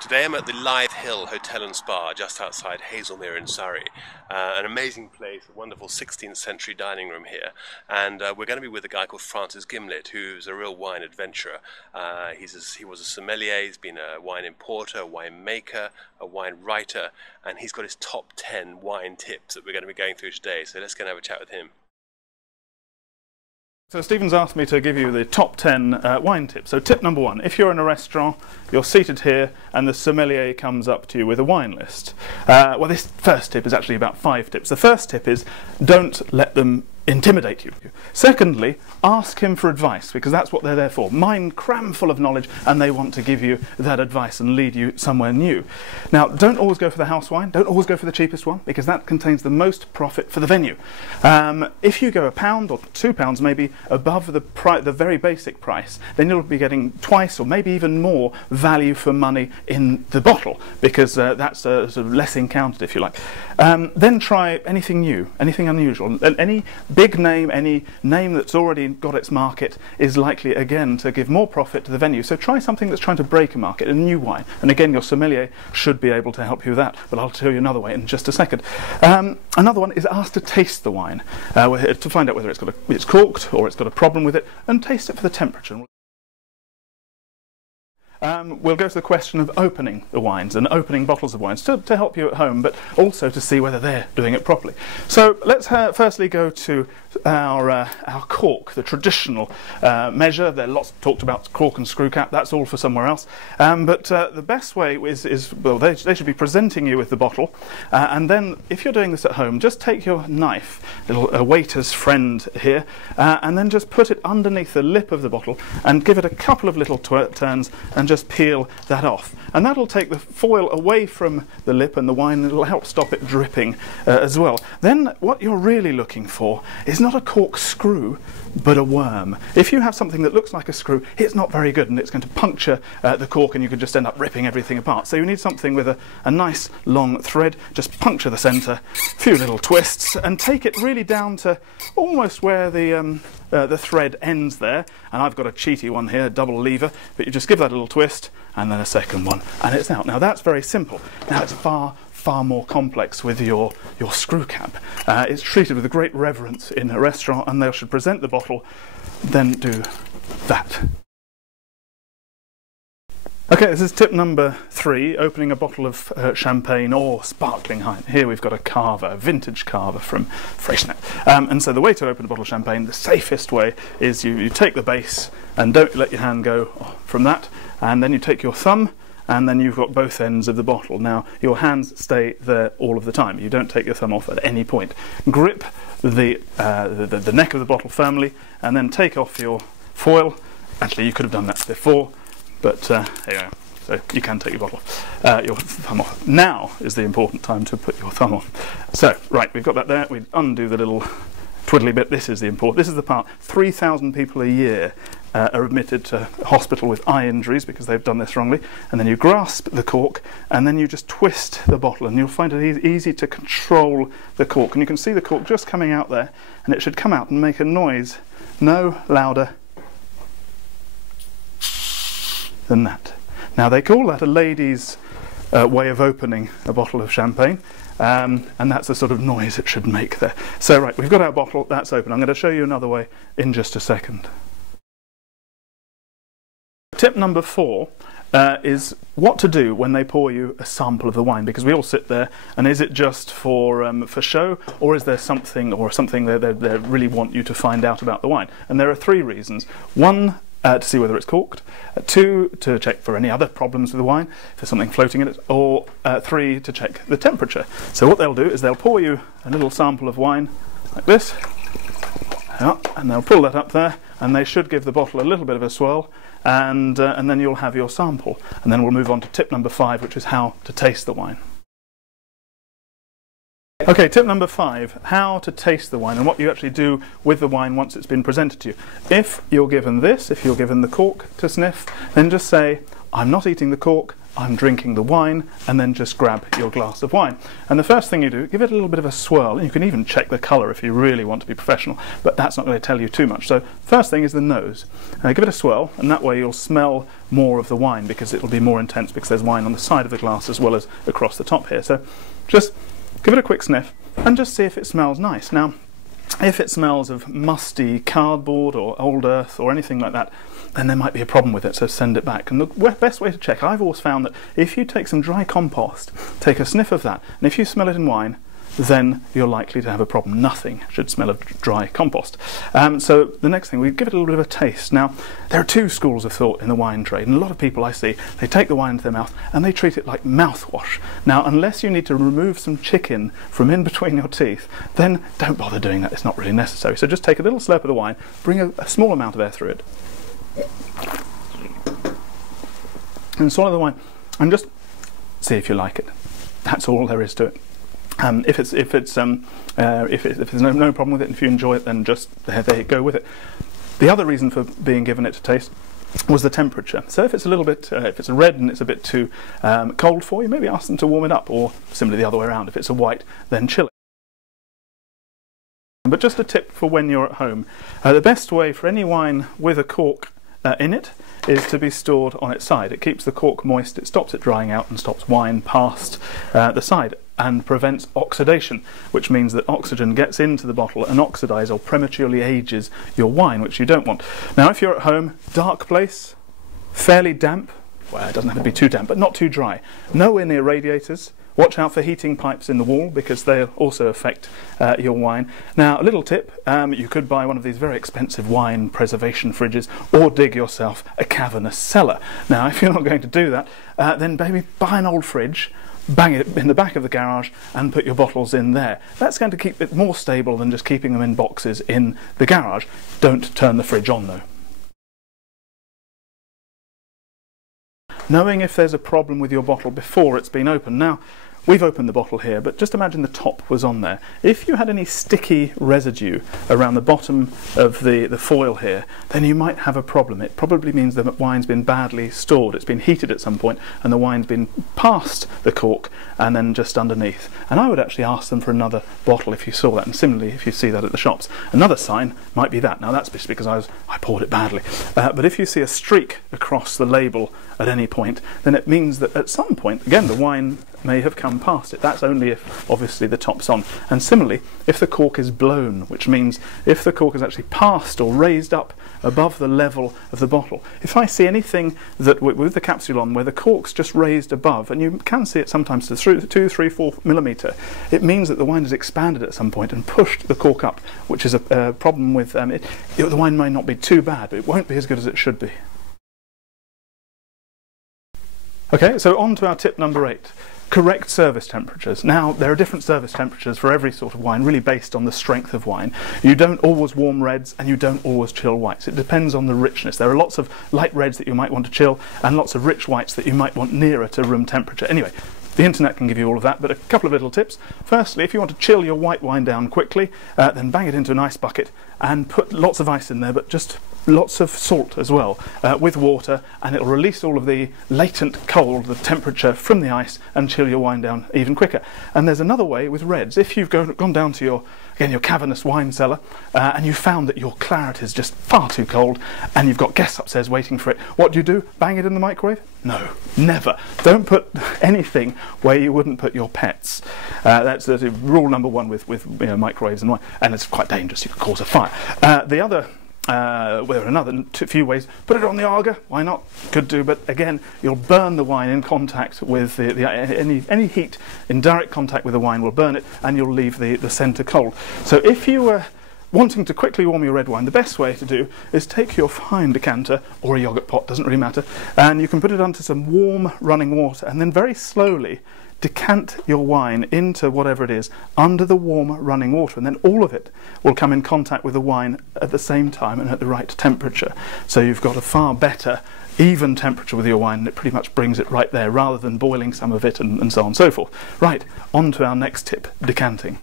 Today I'm at the Lithe Hill Hotel and Spa just outside Hazelmere in Surrey. An amazing place, a wonderful 16th century dining room here, and we're going to be with a guy called Gimblett, who's a real wine adventurer. He was a sommelier, he's been a wine importer, a wine maker, a wine writer, and he's got his top 10 wine tips that we're going to be going through today, so let's go and have a chat with him. So Stephen's asked me to give you the top 10 wine tips. So tip number 1, if you're in a restaurant, you're seated here and the sommelier comes up to you with a wine list. Well, this first tip is actually about 5 tips. The first tip is don't let them intimidate you. Secondly, ask him for advice, because that's what they're there for. Mind cram full of knowledge, and they want to give you that advice and lead you somewhere new. Now, don't always go for the house wine, don't always go for the cheapest one, because that contains the most profit for the venue. If you go £1 or £2 maybe above the very basic price, then you'll be getting twice or maybe even more value for money in the bottle, because that's sort of less encountered, if you like. Then try anything new, anything unusual, and any big name, any name that's already got its market is likely again to give more profit to the venue. So try something that's trying to break a market, a new wine. And again, your sommelier should be able to help you with that, but I'll tell you another way in just a second. Another one is ask to taste the wine to find out whether it's corked or it's got a problem with it, and taste it for the temperature. We'll go to the question of opening the wines and opening bottles of wines to help you at home, but also to see whether they're doing it properly. So let's firstly go to our cork, the traditional measure. There are lots talked about cork and screw cap. That's all for somewhere else. But the best way is well, they should be presenting you with the bottle, and then if you're doing this at home, just take your knife, little waiter's friend here, and then just put it underneath the lip of the bottle and give it a couple of little turns and just peel that off, and that'll take the foil away from the lip and the wine, and it'll help stop it dripping as well. Then what you're really looking for is not a cork screw, but a worm. If you have something that looks like a screw, it's not very good, and it's going to puncture the cork, and you could just end up ripping everything apart. So you need something with a nice long thread. Just puncture the centre, a few little twists, and take it really down to almost where the thread ends there. And I've got a cheaty one here, a double lever, but you just give that a little twist, and then a second one, and it's out. Now that's very simple. Now it's far more complex with your screw cap. It's treated with a great reverence in a restaurant, and they should present the bottle, then do that. Okay, this is tip number 3, opening a bottle of champagne or sparkling wine. Here we've got a carver, a vintage carver from Freycinet. And so the way to open a bottle of champagne, the safest way, is you take the base and don't let your hand go from that, and then you take your thumb, and then you've got both ends of the bottle. Now, your hands stay there all of the time. You don't take your thumb off at any point. Grip the neck of the bottle firmly, and then take off your foil. Actually, you could have done that before, but there you go. So you can take your thumb off. Now is the important time to put your thumb on. So, right, we've got that there. We undo the little twiddly bit. This is the important. This is the part. 3,000 people a year are admitted to hospital with eye injuries because they've done this wrongly. And then you grasp the cork, and then you just twist the bottle, and you'll find it easy to control the cork. And you can see the cork just coming out there, and it should come out and make a noise no louder than that. Now, they call that a lady's way of opening a bottle of champagne, and that's the sort of noise it should make there. So right, we've got our bottle, that's open. I'm going to show you another way in just a second. Tip number 4 is what to do when they pour you a sample of the wine, because we all sit there, and is it just for show, or is there something they really want you to find out about the wine? And there are 3 reasons. 1, to see whether it's corked, 2, to check for any other problems with the wine, if there's something floating in it, or 3, to check the temperature. So what they'll do is they'll pour you a little sample of wine like this, and they'll pull that up there, and they should give the bottle a little bit of a swirl, and then you'll have your sample. And then we'll move on to tip number 5, which is how to taste the wine. Okay, tip number 5, how to taste the wine and what you actually do with the wine once it's been presented to you. If you're given this, if you're given the cork to sniff, then just say, I'm not eating the cork, I'm drinking the wine, and then just grab your glass of wine. And the first thing you do, give it a little bit of a swirl, and you can even check the colour if you really want to be professional, but that's not going to tell you too much. So first thing is the nose. Give it a swirl, and that way you'll smell more of the wine, because it'll be more intense because there's wine on the side of the glass as well as across the top here. So just give it a quick sniff and just see if it smells nice. Now, if it smells of musty cardboard or old earth or anything like that, then there might be a problem with it, so send it back. And the best way to check, I've always found that if you take some dry compost, take a sniff of that, and if you smell it in wine, then you're likely to have a problem. Nothing should smell of dry compost. So the next thing, we give it a little bit of a taste. Now, there are two schools of thought in the wine trade, and a lot of people I see, they take the wine into their mouth and they treat it like mouthwash. Now, unless you need to remove some chicken from in between your teeth, then don't bother doing that. It's not really necessary. So just take a little slurp of the wine, bring a small amount of air through it, and swallow the wine, and just see if you like it. That's all there is to it. If there's no problem with it, and if you enjoy it, then just there you go with it. The other reason for being given it to taste was the temperature. So if it's a little bit, if it's a red and it's a bit too cold for you, maybe ask them to warm it up, or simply the other way around. If it's a white, then chill it. But just a tip for when you're at home, the best way for any wine with a cork in it is to be stored on its side. It keeps the cork moist, it stops it drying out and stops wine past the side, and prevents oxidation, which means that oxygen gets into the bottle and oxidizes or prematurely ages your wine, which you don't want. Now, if you're at home, dark place, fairly damp, well, it doesn't have to be too damp, but not too dry. Nowhere near radiators. Watch out for heating pipes in the wall, because they'll also affect your wine. Now, a little tip, you could buy one of these very expensive wine preservation fridges, or dig yourself a cavernous cellar. Now, if you're not going to do that, then maybe buy an old fridge, bang it in the back of the garage, and put your bottles in there. That's going to keep it more stable than just keeping them in boxes in the garage. Don't turn the fridge on, though. Knowing if there's a problem with your bottle before it's been opened. Now, we've opened the bottle here, but just imagine the top was on there. If you had any sticky residue around the bottom of the foil here, then you might have a problem. It probably means the wine's been badly stored. It's been heated at some point, and the wine's been past the cork and then just underneath. And I would actually ask them for another bottle if you saw that, and similarly if you see that at the shops. Another sign might be that. Now, that's just because I poured it badly. But if you see a streak across the label at any point, then it means that at some point, again, the wine may have come past it. That's only if, obviously, the top's on. And similarly, if the cork is blown, which means if the cork is actually passed or raised up above the level of the bottle. If I see anything that with the capsule on where the cork's just raised above, and you can see it sometimes to 2, 3, 4 millimetre, it means that the wine has expanded at some point and pushed the cork up, which is a problem with the wine may not be too bad, but it won't be as good as it should be. Okay, so on to our tip number 8. Correct service temperatures. Now, there are different service temperatures for every sort of wine, really based on the strength of wine. You don't always warm reds, and you don't always chill whites. It depends on the richness. There are lots of light reds that you might want to chill, and lots of rich whites that you might want nearer to room temperature. Anyway, the internet can give you all of that, but a couple of little tips. Firstly, if you want to chill your white wine down quickly, then bang it into an ice bucket and put lots of ice in there, but just lots of salt as well, with water, and it'll release all of the latent cold, the temperature from the ice, and chill your wine down even quicker. And there's another way with reds. If you've gone down to your cavernous wine cellar, and you found that your claret is just far too cold, and you've got guests upstairs waiting for it, what do? Bang it in the microwave? No, never. Don't put anything where you wouldn't put your pets. That's rule number 1 with microwaves and wine, and it's quite dangerous. You could cause a fire. The other there are another few ways. Put it on the Aga, why not? Could do, but again, you'll burn the wine in contact with any heat in direct contact with the wine will burn it, and you'll leave the centre cold. So if you were wanting to quickly warm your red wine, the best way to do is take your fine decanter, or a yoghurt pot, doesn't really matter, and you can put it onto some warm running water, and then very slowly decant your wine into whatever it is under the warm running water, and then all of it will come in contact with the wine at the same time and at the right temperature. So you've got a far better even temperature with your wine, and it pretty much brings it right there, rather than boiling some of it and so on and so forth. Right, on to our next tip, decanting.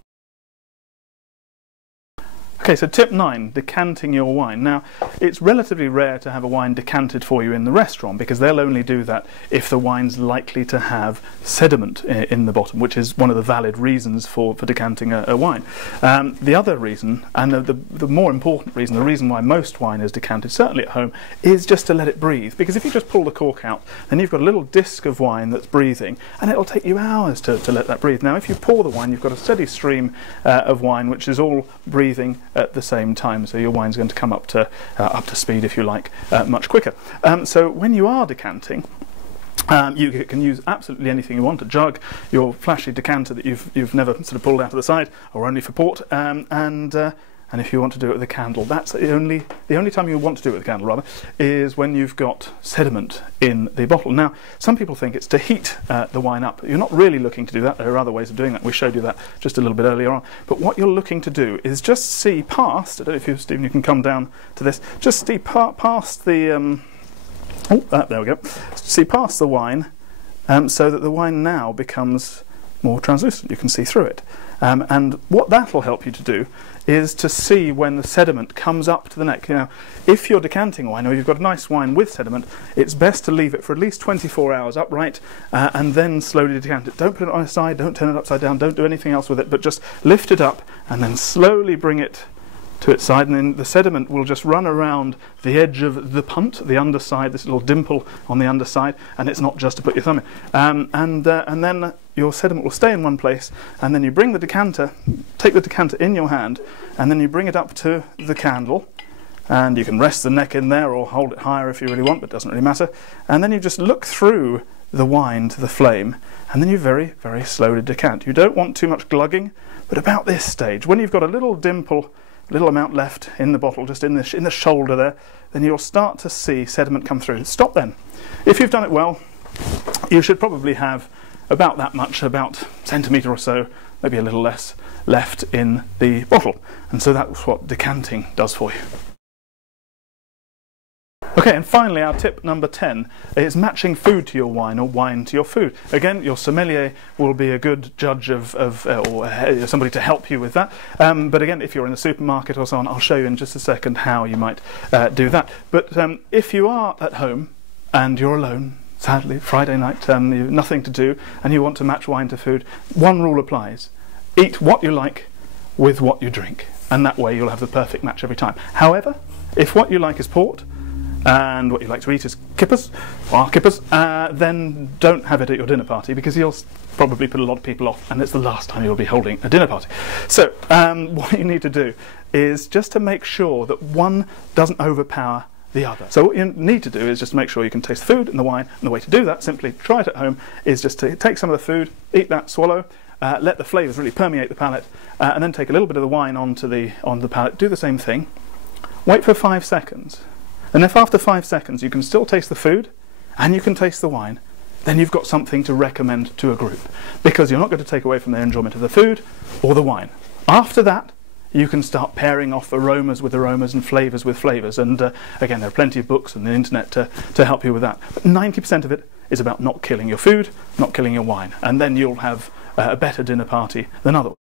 Okay, so tip 9, decanting your wine. Now, it's relatively rare to have a wine decanted for you in the restaurant because they'll only do that if the wine's likely to have sediment in the bottom, which is one of the valid reasons for decanting a wine. The other reason, and the more important reason, the reason why most wine is decanted, certainly at home, is just to let it breathe. Because if you just pull the cork out, then you've got a little disc of wine that's breathing, and it'll take you hours to let that breathe. Now, if you pour the wine, you've got a steady stream of wine, which is all breathing at the same time, so your wine's going to come up to speed, if you like, much quicker. So when you are decanting, you can use absolutely anything you want, a jug, your flashy decanter that you've never sort of pulled out of the side, or only for port, and if you want to do it with a candle, that's the only time you want to do it with a candle, rather, is when you've got sediment in the bottle. Now, some people think it's to heat the wine up. You're not really looking to do that. There are other ways of doing that. We showed you that just a little bit earlier on. But what you're looking to do is just see past, I don't know if you, Stephen, you can come down to this, just see past the, there we go, see past the wine, so that the wine now becomes more translucent. You can see through it. And what that will help you to do is to see when the sediment comes up to the neck. Now, if you're decanting wine or you've got a nice wine with sediment, it's best to leave it for at least 24 hours upright and then slowly decant it. Don't put it on its side, don't turn it upside down, don't do anything else with it, but just lift it up and then slowly bring it to its side, and then the sediment will just run around the edge of the punt, the underside, this little dimple on the underside, and it's not just to put your thumb in. And then your sediment will stay in one place, and then you bring the decanter, take the decanter in your hand, and then you bring it up to the candle, and you can rest the neck in there or hold it higher if you really want, but it doesn't really matter. And then you just look through the wine to the flame, and then you very, very slowly decant. You don't want too much glugging, but about this stage, when you've got a little dimple, little amount left in the bottle, just in the shoulder there, then you'll start to see sediment come through. Stop then. If you've done it well, you should probably have about that much, about a centimetre or so, maybe a little less, left in the bottle. And so that's what decanting does for you. Okay, and finally our tip number 10 is matching food to your wine or wine to your food. Again, your sommelier will be a good judge or somebody to help you with that. But again, if you're in the supermarket or so on, I'll show you in just a second how you might do that. But if you are at home and you're alone, sadly, Friday night, you've nothing to do, and you want to match wine to food, one rule applies. Eat what you like with what you drink, and that way you'll have the perfect match every time. However, if what you like is port, and what you like to eat is kippers, then don't have it at your dinner party, because you'll probably put a lot of people off, and it's the last time you'll be holding a dinner party. So what you need to do is just to make sure that one doesn't overpower the other. So what you need to do is just make sure you can taste the food and the wine, and the way to do that, simply try it at home, is just to take some of the food, eat that, swallow, let the flavours really permeate the palate, and then take a little bit of the wine onto the palate, do the same thing, wait for 5 seconds. And if after 5 seconds you can still taste the food and you can taste the wine, then you've got something to recommend to a group, because you're not going to take away from their enjoyment of the food or the wine. After that, you can start pairing off aromas with aromas and flavours with flavours. And again, there are plenty of books and the internet to help you with that. But 90% of it is about not killing your food, not killing your wine. And then you'll have a better dinner party than otherwise.